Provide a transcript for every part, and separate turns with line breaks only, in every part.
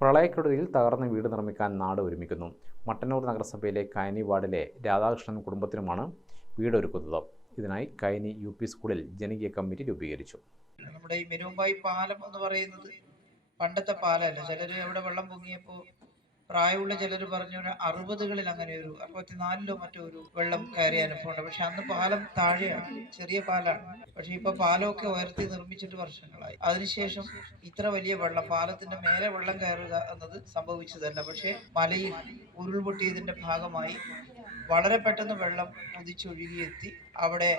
പ്രളയക്കെടുതിയിൽ തകർന്ന വീട് നിർമ്മിക്കാൻ നാട് ഒരുമിക്കുന്നു. മട്ടന്നൂർ നഗരസഭയിലെ കൈനി വാർഡിലെ രാധാകൃഷ്ണൻ കുടുംബത്തിനുമാണ് വീടൊരുക്കുന്നത്. ഇതിനായി കൈനി യു പി സ്കൂളിൽ ജനകീയ കമ്മിറ്റി രൂപീകരിച്ചു.
നമ്മുടെ ഈ മെരുമ്പായി പാലം എന്ന് പറയുന്നത് പണ്ടത്തെ പാലമല്ല ചിലര് അവിടെ വെള്ളം പൊങ്ങിയപ്പോൾ പ്രായമുള്ള ചിലർ പറഞ്ഞു ഒരു അറുപതുകളിൽ അങ്ങനെ ഒരു അറുപത്തിനാലിലോ മറ്റോ ഒരു വെള്ളം കയറിയ അനുഭവമുണ്ട്. പക്ഷെ അന്ന് പാലം താഴെയാണ് ചെറിയ പാലാണ്. പക്ഷെ ഇപ്പൊ പാലമൊക്കെ ഉയർത്തി നിർമ്മിച്ചിട്ട് വർഷങ്ങളായി. അതിനുശേഷം ഇത്ര വലിയ വെള്ളം പാലത്തിന്റെ മേലെ വെള്ളം കയറുക എന്നത് സംഭവിച്ചതല്ല. പക്ഷെ മലയിൽ ഉരുൾപൊട്ടിയതിന്റെ ഭാഗമായി വളരെ പെട്ടെന്ന് വെള്ളം കുതിച്ചൊഴുകിയെത്തി. അവിടെ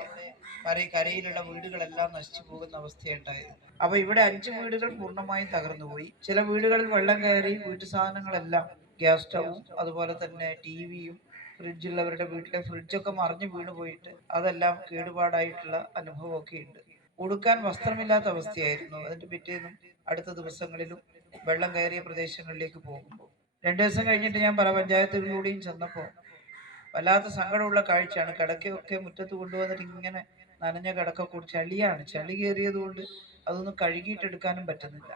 കര കരയിലുള്ള വീടുകളെല്ലാം നശിച്ചു പോകുന്ന അവസ്ഥയുണ്ടായത് അപ്പൊ ഇവിടെ അഞ്ച് വീടുകൾ പൂർണമായും തകർന്നുപോയി. ചില വീടുകളിൽ വെള്ളം കയറി വീട്ടു സാധനങ്ങളെല്ലാം ഗ്യാസ് സ്റ്റവും അതുപോലെ തന്നെ ടി വിയും ഫ്രിഡ്ജുള്ളവരുടെ വീട്ടിലെ ഫ്രിഡ്ജൊക്കെ മറിഞ്ഞു വീണ് പോയിട്ട് അതെല്ലാം കേടുപാടായിട്ടുള്ള അനുഭവമൊക്കെ ഉണ്ട് ഉടുക്കാൻ വസ്ത്രമില്ലാത്ത അവസ്ഥയായിരുന്നു. അതിന്റെ പിറ്റേന്നും അടുത്ത ദിവസങ്ങളിലും വെള്ളം കയറിയ പ്രദേശങ്ങളിലേക്ക് പോകുമ്പോൾ. രണ്ടു ദിവസം കഴിഞ്ഞിട്ട് ഞാൻ പല പഞ്ചായത്തുകളിലൂടെയും ചെന്നപ്പോൾ വല്ലാത്ത സങ്കടമുള്ള കാഴ്ചയാണ്. കിടക്കയൊക്കെ മുറ്റത്ത് കൊണ്ടുവന്നിട്ട് ഇങ്ങനെ നനഞ്ഞ കിടക്ക കൂടി ചളിയാണ്. ചളി കയറിയത് കൊണ്ട് അതൊന്നും കഴുകിയിട്ടെടുക്കാനും പറ്റുന്നില്ല.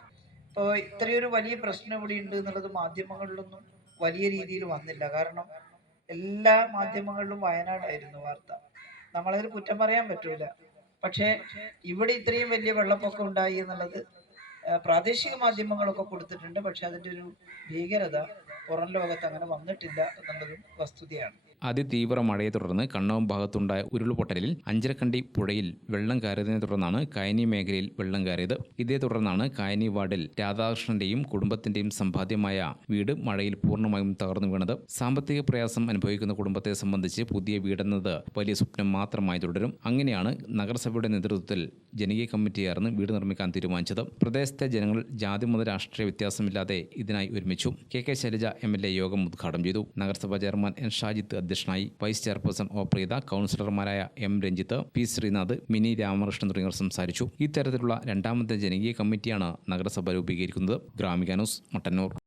ഇപ്പോൾ ഇത്രയൊരു വലിയ പ്രശ്നം ഇവിടെ ഉണ്ട് എന്നുള്ളത് മാധ്യമങ്ങളിലൊന്നും വലിയ രീതിയിൽ വന്നില്ല. കാരണം എല്ലാ മാധ്യമങ്ങളിലും വയനാടായിരുന്നു വാർത്ത. നമ്മളതിൽ കുറ്റം പറയാൻ പറ്റൂല. പക്ഷേ ഇവിടെ ഇത്രയും വലിയ വെള്ളപ്പൊക്കം ഉണ്ടായി എന്നുള്ളത് പ്രാദേശിക മാധ്യമങ്ങളൊക്കെ കൊടുത്തിട്ടുണ്ട്. പക്ഷെ അതിന്റെ ഒരു ഭീകരത പുറം ലോകത്ത് അങ്ങനെ വന്നിട്ടില്ല എന്നുള്ളതും വസ്തുതയാണ്.
അതിതീവ്ര മഴയെ തുടർന്ന് കണ്ണവം ഭാഗത്തുണ്ടായ ഉരുൾപൊട്ടലിൽ അഞ്ചരക്കണ്ടി പുഴയിൽ വെള്ളം കയറിയതിനെ തുടർന്നാണ് കായനി മേഖലയിൽ വെള്ളം കയറിയത്. ഇതേ തുടർന്നാണ് കായനി വാർഡിൽ രാധാകൃഷ്ണന്റെയും കുടുംബത്തിന്റെയും സമ്പാദ്യമായ വീട് മഴയിൽ പൂർണമായും തകർന്നു വീണത്. സാമ്പത്തിക പ്രയാസം അനുഭവിക്കുന്ന കുടുംബത്തെ സംബന്ധിച്ച് പുതിയ വീടെന്നത് വലിയ സ്വപ്നം മാത്രമായി തുടരും. അങ്ങനെയാണ് നഗരസഭയുടെ നേതൃത്വത്തിൽ ജനകീയ കമ്മിറ്റിയായിരുന്നു വീട് നിർമ്മിക്കാൻ തീരുമാനിച്ചത്. പ്രദേശത്തെ ജനങ്ങൾ ജാതി മുതൽ രാഷ്ട്രീയ വ്യത്യാസമില്ലാതെ ഇതിനായി ഒരുമിച്ചു. K K Shailaja M L A യോഗം ഉദ്ഘാടനം ചെയ്തു. നഗരസഭാ ചെയർമാൻ എൻ ഷാജിത്ത് അധ്യക്ഷനായി. വൈസ് ചെയർപേഴ്സൺ ഒ പ്രീത കൗൺസിലർമാരായ എം രഞ്ജിത്ത് പി ശ്രീനാഥ് മിനി രാമകൃഷ്ണൻ തുടങ്ങിയവർ സംസാരിച്ചു. ഇത്തരത്തിലുള്ള രണ്ടാമത്തെ ജനകീയ കമ്മിറ്റിയാണ് നഗരസഭ രൂപീകരിക്കുന്നത്. ഗ്രാമിക ന്യൂസ് മട്ടന്നൂർ.